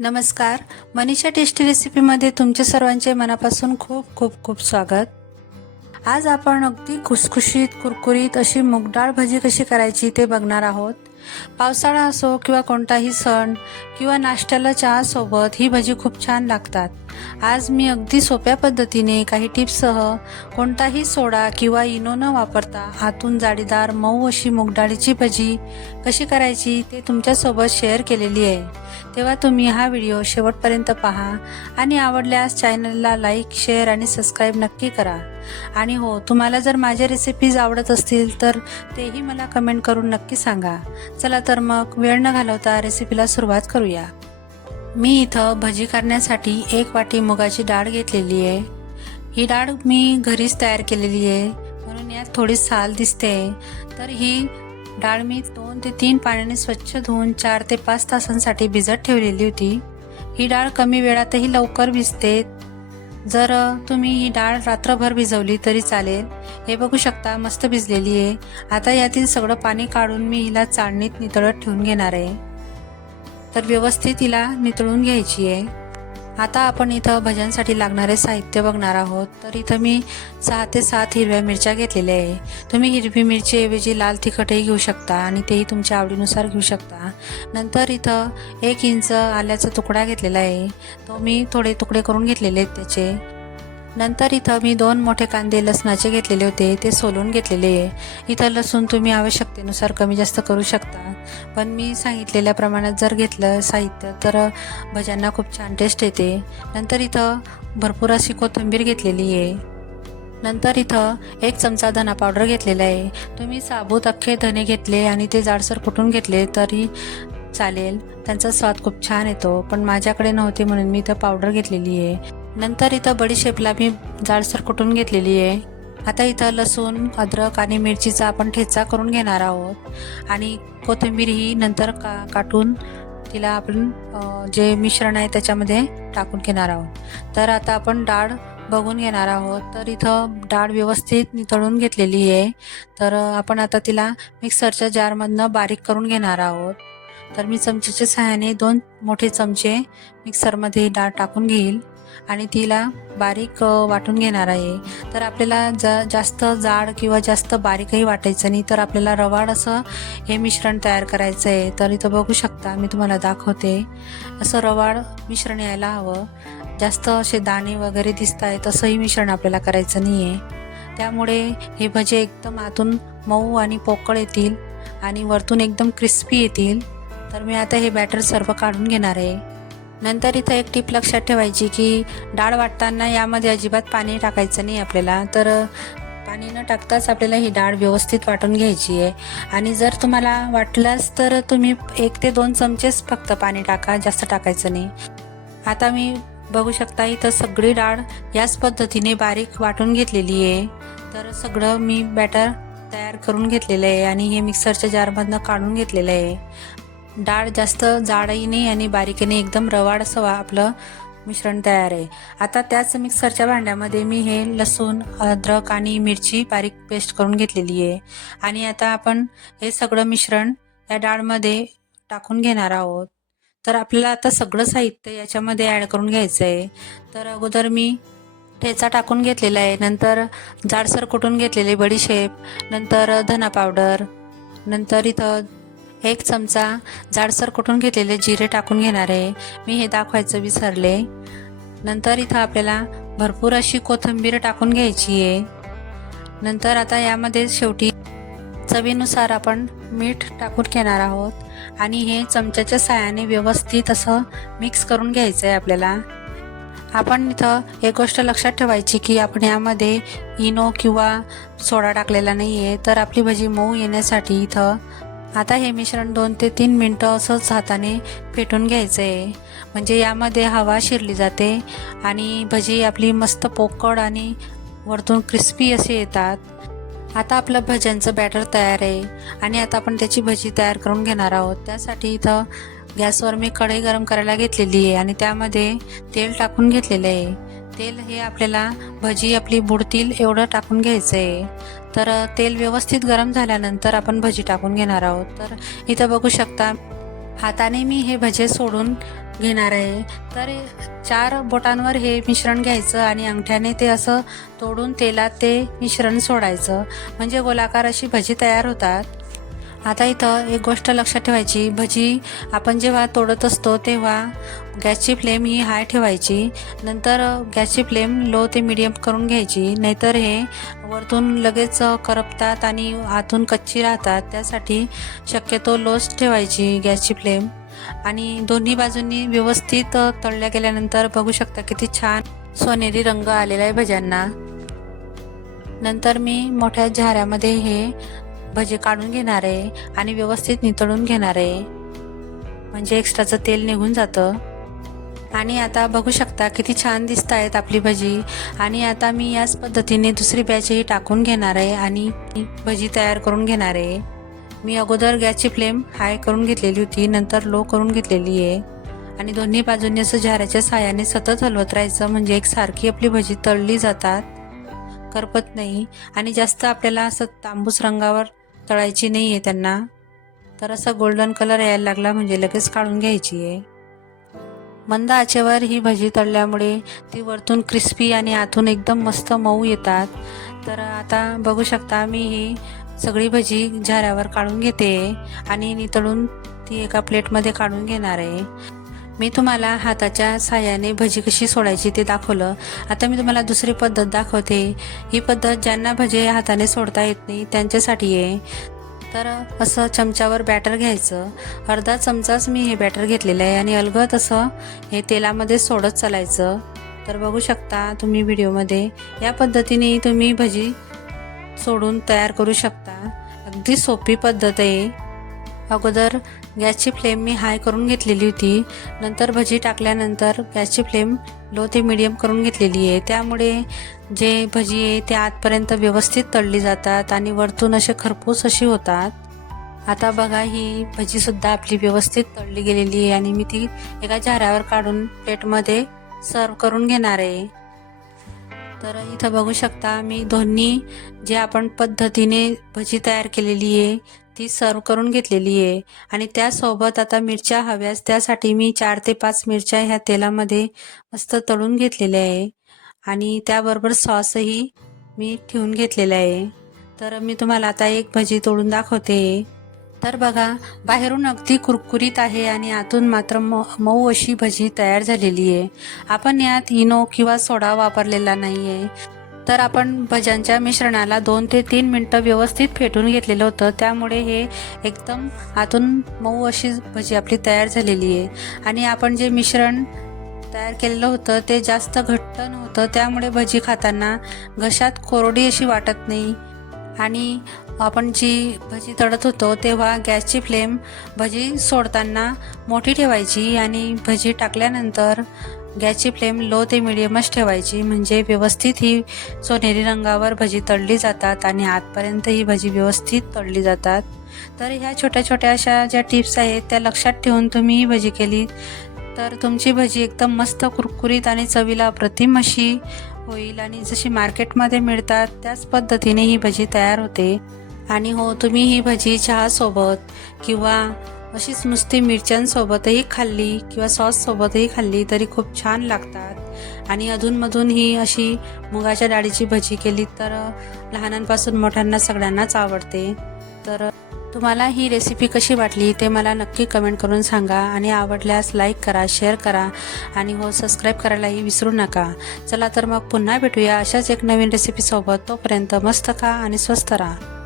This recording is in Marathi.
नमस्कार. मनीषा टेस्टी रेसिपीमध्ये तुमचे सर्वांचे मनापासून खूप खूप खूप स्वागत. आज आपण अगदी खुसखुशीत कुरकुरीत अशी मुगडाळ भजी कशी करायची ते बघणार आहोत. पावसाळा असो किंवा कोणताही सण किंवा नाश्त्याला चहासोबत ही भजी खूप छान लागतात. आज मी अगदी सोप्या पद्धतीने काही टिप्ससह कोणताही सोडा किंवा इनो न वापरता आतून जाडीदार मऊ अशी मुगडाळीची भजी कशी करायची ते तुमच्यासोबत शेअर केलेली आहे. तेव्हा तुम्ही हा व्हिडिओ शेवटपर्यंत पहा आणि आवडल्यास चॅनलला लाईक शेअर आणि सबस्क्राईब नक्की करा. आणि हो तुम्हाला जर माझ्या रेसिपीज आवडत असतील तर तेही मला कमेंट करून नक्की सांगा. चला तर मग वेळ न घालवता रेसिपीला सुरुवात करूया. मी इथं भजी करण्यासाठी एक वाटी मुगाची डाळ घेतलेली आहे. ही डाळ मी घरीच तयार केलेली आहे. म्हणून यात थोडी साल दिसते. तर ही डाळ मी दोन ते तीन पाण्याने स्वच्छ धुवून चार ते पाच तासांसाठी भिजत ठेवलेली होती. ही डाळ कमी वेळातही लवकर भिजते. जर तुम्ही ही डाळ रात्रभर भिजवली तरी चालेल. हे बघू शकता मस्त भिजलेली आहे. आता यातील सगळं पाणी काढून मी हिला चाळणीत नितळत ठेवून घेणार आहे. तर व्यवस्थित हिला नितळून घ्यायची आहे. आता आपण इथं भजनसाठी लागणारे साहित्य बघणार आहोत. तर इथं मी सहा ते सात हिरव्या मिरच्या घेतलेल्या आहे. तुम्ही हिरवी मिरचीऐवजी लाल तिखटही घेऊ शकता आणि तेही तुमच्या आवडीनुसार घेऊ शकता. नंतर इथं एक इंच आल्याचा तुकडा घेतलेला आहे. तो मी थोडे तुकडे करून घेतलेले आहेत त्याचे. नंतर इथं मी दोन मोठे कांदे लसणाचे घेतलेले होते ते सोलून घेतलेले आहे. इथं लसूण तुम्ही आवश्यकतेनुसार कमी जास्त करू शकता. पण मी सांगितलेल्या प्रमाणात जर घेतलं साहित्य तर भज्यांना खूप छान टेस्ट येते. नंतर इथं भरपूर अशी कोथिंबीर घेतलेली आहे. नंतर इथं एक चमचा धना पावडर घेतलेला आहे. तुम्ही साबूत अख्खे धने घेतले आणि ते जाडसर कुटून घेतले तरी चालेल. त्यांचा स्वाद खूप छान येतो पण माझ्याकडे नव्हती म्हणून मी इथं पावडर घेतलेली आहे. नंतर इथं बडीशेपला मी जाडसर कुटून घेतलेली आहे. आता इथं लसूण अद्रक आणि मिरचीचा आपण ठेचा करून घेणार आहोत. आणि कोथिंबीर ही नंतर का काटून तिला आपण जे मिश्रण आहे त्याच्यामध्ये टाकून घेणार आहोत. तर आता आपण डाळ बघून घेणार आहोत. तर इथं डाळ व्यवस्थित नितळून घेतलेली आहे. तर आपण आता तिला मिक्सरच्या जारमधनं बारीक करून घेणार आहोत. तर मी चमच्याच्या सहाय्याने दोन मोठे चमचे मिक्सरमध्ये डाळ टाकून घेईल. आणि तिला बारीक वाटून घेणार आहे. तर आपल्याला जा जास्त जाड किंवा जास्त बारीकही वाटायचं नाही. तर आपल्याला रवाड असं हे मिश्रण तयार करायचं आहे तर इथं बघू शकता मी तुम्हाला दाखवते. असं रवाड मिश्रण यायला हवं. जास्त असे दाणे वगैरे दिसत आहेत तसंही मिश्रण आपल्याला करायचं नाही आहे त्यामुळे हे भजे एकदम आतून मऊ आणि पोकळ येतील आणि वरतून एकदम क्रिस्पी येतील. तर मी आता हे बॅटर सर्व काढून घेणार आहे. नंतर इथं एक टीप लक्षात ठेवायची की डाळ वाटताना यामध्ये अजिबात पाणी टाकायचं नाही आपल्याला. तर पाणी न टाकताच आपल्याला ही डाळ व्यवस्थित वाटून घ्यायची आहे. आणि जर तुम्हाला वाटलंच तर तुम्ही एक ते दोन चमचेच फक्त पाणी टाका जास्त टाकायचं नाही. आता मी बघू शकता इथं सगळी डाळ याच पद्धतीने बारीक वाटून घेतलेली आहे. तर सगळं मी बॅटर तयार करून घेतलेलं आहे आणि हे मिक्सरच्या जारमधनं काढून घेतलेलं आहे. डाळ जास्त जाडही नाही आणि बारीकही एकदम रवाड असवा आपलं मिश्रण तयार आहे. आता त्याच मिक्सरच्या भांड्यामध्ये मी हे लसूण अद्रक आणि मिरची बारीक पेस्ट करून घेतलेली आहे. आणि आता आपण हे सगळं मिश्रण या डाळमध्ये टाकून घेणार आहोत. तर आपल्याला आता सगळं साहित्य याच्यामध्ये ॲड करून घ्यायचं आहे तर अगोदर मी ठेचा टाकून घेतलेला आहे. नंतर जाडसर कुटून घेतलेले बडीशेप नंतर धना पावडर नंतर इथं एक चमचा जाडसर कुठून घेतलेले जिरे टाकून घेणार आहे. मी हे दाखवायचं विसरले. नंतर इथं आपल्याला भरपूर अशी कोथिंबीर टाकून घ्यायची आहे. नंतर आता यामध्ये शेवटी चवीनुसार आपण मीठ टाकून घेणार आहोत. आणि हे चमच्याच्या साहाय्याने व्यवस्थित असं मिक्स करून घ्यायचं आहे आपल्याला. आपण इथं एक गोष्ट लक्षात ठेवायची की आपण यामध्ये इनो किंवा सोडा टाकलेला नाही आहे तर आपली भजी मऊ येण्यासाठी इथं आता हे मिश्रण दोन ते तीन मिनटं असंच हाताने फेटून घ्यायचं आहे म्हणजे यामध्ये हवा शिरली जाते आणि भजी आपली मस्त पोकळ आणि वरतून क्रिस्पी असे येतात. आता आपलं भज्यांचं बॅटर तयार आहे आणि आता आपण त्याची भजी तयार करून घेणार आहोत. त्यासाठी इथं गॅसवर मी कढई गरम करायला घेतलेली आहे आणि त्यामध्ये तेल टाकून घेतलेलं आहे. तेल हे आपल्याला भजी आपली बुडतील एवढं टाकून घ्यायचं आहे तर तेल व्यवस्थित गरम झाल्यानंतर आपण भजी टाकून घेणार आहोत. तर इथं बघू शकता हाताने मी हे भजे सोडून घेणार आहे. तर चार बोटांवर हे मिश्रण घ्यायचं आणि अंगठ्याने ते असं तोडून तेलात ते मिश्रण सोडायचं. म्हणजे गोलाकार अशी भजी तयार होतात. आता इथं एक गोष्ट लक्षात ठेवायची. भजी आपण जेव्हा तोडत असतो तेव्हा गॅसची फ्लेम ही हाय ठेवायची. नंतर गॅसची फ्लेम लो ते मिडियम करून घ्यायची. नाहीतर हे वरतून लगेच करपतात आणि आतून कच्ची राहतात. त्यासाठी शक्यतो लोच ठेवायची गॅसची फ्लेम. आणि दोन्ही बाजूंनी व्यवस्थित तळल्या गेल्यानंतर बघू शकता किती छान सोनेरी रंग आलेला आहे भज्यांना. नंतर मी मोठ्या झाऱ्यामध्ये हे भजे काढून घेणार आहे आणि व्यवस्थित नितळून घेणार आहे. म्हणजे एक्स्ट्राचं तेल निघून जातं. आणि आता बघू शकता किती छान दिसत आहेत आपली भजी. आणि आता मी याच पद्धतीने दुसरी बॅचही टाकून घेणार आहे आणि भजी तयार करून घेणार आहे. मी अगोदर गॅसची फ्लेम हाय करून घेतलेली होती नंतर लो करून घेतलेली आहे. आणि दोन्ही बाजूंनी असं झाऱ्याच्या साह्याने सतत हलवत राहायचं म्हणजे एक सारखी आपली भजी तळली जातात. करपत नाही. आणि जास्त आपल्याला असं तांबूस रंगावर तळायची नाही आहे त्यांना. तर असं गोल्डन कलर यायला लागला म्हणजे लगेच काढून घ्यायची आहे मंद आचेवर ही भजी तळल्यामुळे ती वरतून क्रिस्पी आणि आतून एकदम मस्त मऊ येतात. तर आता बघू शकता मी ही सगळी भजी झाऱ्यावर काढून घेते आणि नितळून ती एका प्लेटमध्ये काढून घेणार आहे. मी तुम्हाला हाताच्या साह्याने भजी कशी सोडायची ते दाखवलं. आता मी तुम्हाला दुसरी पद्धत दाखवते. ही पद्धत ज्यांना भजे हाताने सोडता येत नाही त्यांच्यासाठी आहे. तर असं चमच्यावर बॅटर घ्यायचं. अर्धा चमचाच मी हे बॅटर घेतलेलं आहे आणि अलगद असं हे तेलामध्ये सोडत चालायचं. तर बघू शकता तुम्ही व्हिडिओमध्ये. या पद्धतीने तुम्ही भजी सोडून तयार करू शकता. अगदी सोपी पद्धत आहे. अगोदर गॅसची फ्लेम मी हाय करून घेतलेली होती. नंतर भजी टाकल्यानंतर गॅसची फ्लेम लो ते मिडियम करून घेतलेली आहे. त्यामुळे जे भजी आहे ते आतपर्यंत व्यवस्थित तळली जातात आणि वरतून असे खरपूस अशी होतात. आता बघा ही भजीसुद्धा आपली व्यवस्थित तळली गेलेली आहे आणि मी ती एका झाऱ्यावर काढून प्लेटमध्ये सर्व करून घेणार आहे. तर इथं बघू शकता मी दोन्ही जे आपण पद्धतीने भजी तयार केलेली आहे ती सर्व करून घेतलेली आहे. आणि त्यासोबत आता मिरच्या हव्यास त्यासाठी मी चार ते पाच मिरच्या ह्या तेलामध्ये मस्त तळून घेतलेल्या आहे. आणि त्याबरोबर सॉसही मी ठेवून घेतलेला आहे. तर मी तुम्हाला आता एक भजी तोडून दाखवते. तर बघा बाहेरून अगदी कुरकुरीत आहे आणि आतून मात्र म मऊ अशी भजी तयार झालेली आहे. आपण यात इनो किंवा सोडा वापरलेला नाही आहे तर आपण भज्यांच्या मिश्रणाला दोन ते तीन मिनटं व्यवस्थित फेटून घेतलेलं होतं. त्यामुळे हे एकदम आतून मऊ अशी भजी आपली तयार झालेली आहे. आणि आपण जे मिश्रण तयार केलेलं होतं ते जास्त घट्ट नव्हतं. त्यामुळे भजी खाताना घशात कोरडी अशी वाटत नाही. आणि आपण जी भजी तळत होतो तेव्हा गॅसची फ्लेम भजी सोडताना मोठी ठेवायची आणि भजी टाकल्यानंतर गॅसची फ्लेम लो ते मिडियमच ठेवायची. म्हणजे व्यवस्थित ही सोनेरी रंगावर भजी तळली जातात आणि आतपर्यंत ही भजी व्यवस्थित तळली जातात. तर ह्या छोट्या छोट्या अशा ज्या टिप्स आहेत त्या लक्षात ठेवून तुम्ही ही भजी केली. तर तुमची भजी एकदम मस्त कुरकुरीत आणि चवीला अप्रतिम अशी होईल आणि जशी मार्केटमध्ये मिळतात त्याच पद्धतीने ही भजी तयार होते. आणि हो तुम्ही ही भजी चहासोबत किंवा अशीच नुसती मिरच्यांसोबतही खाल्ली किंवा सॉससोबतही खाल्ली तरी खूप छान लागतात. आणि अधूनमधून ही अशी मुगाच्या डाळीची भजी केली तर लहानांपासून मोठ्यांना सगळ्यांनाच आवडते. तर तुम्हाला ही रेसिपी कशी वाटली ते मला नक्की कमेंट करून सांगा आणि आवडल्यास लाईक करा शेअर करा आणि हो सबस्क्राईब करायलाही विसरू नका. चला तर मग पुन्हा भेटूया अशाच एक नवीन रेसिपीसोबत तोपर्यंत मस्त खा आणि स्वस्त राहा.